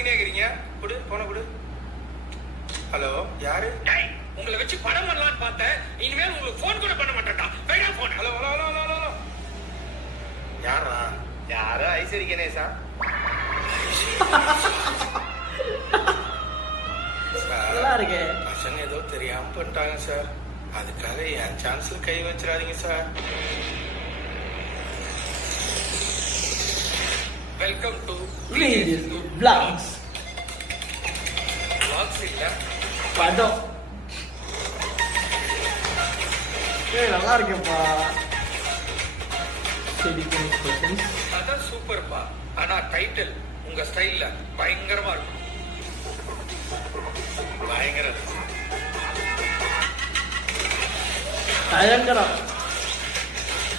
கத்தினே இருக்கிறீங்க? குடு போன குடு. ஹலோ யாரு? உங்களை வச்சு படம் பண்ணலாம்னு பார்த்தேன். இனிமேல் உங்களுக்கு போன் கூட பண்ண மாட்டேன்டா. வேணா phone. Hello hello hello hello hello. யாரா? யாரோ ஐஸ்வரி கணேசா? நல்லா இருக்கு. பசங்க ஏதோ தெரியாம பண்ணிட்டாங்க சார். அதுக்காக என் சான்ஸ்ல கை வச்சிடாதீங்க sir. Welcome to vlogs. vlogs இல்ல படம். நல்லா இருக்கேப்பா. அதான் சூப்பர்ப்பா. ஆனா டைட்டில் உங்க ஸ்டைல்ல பயங்கரமா இருக்கும். பயங்கர பயங்கரம்.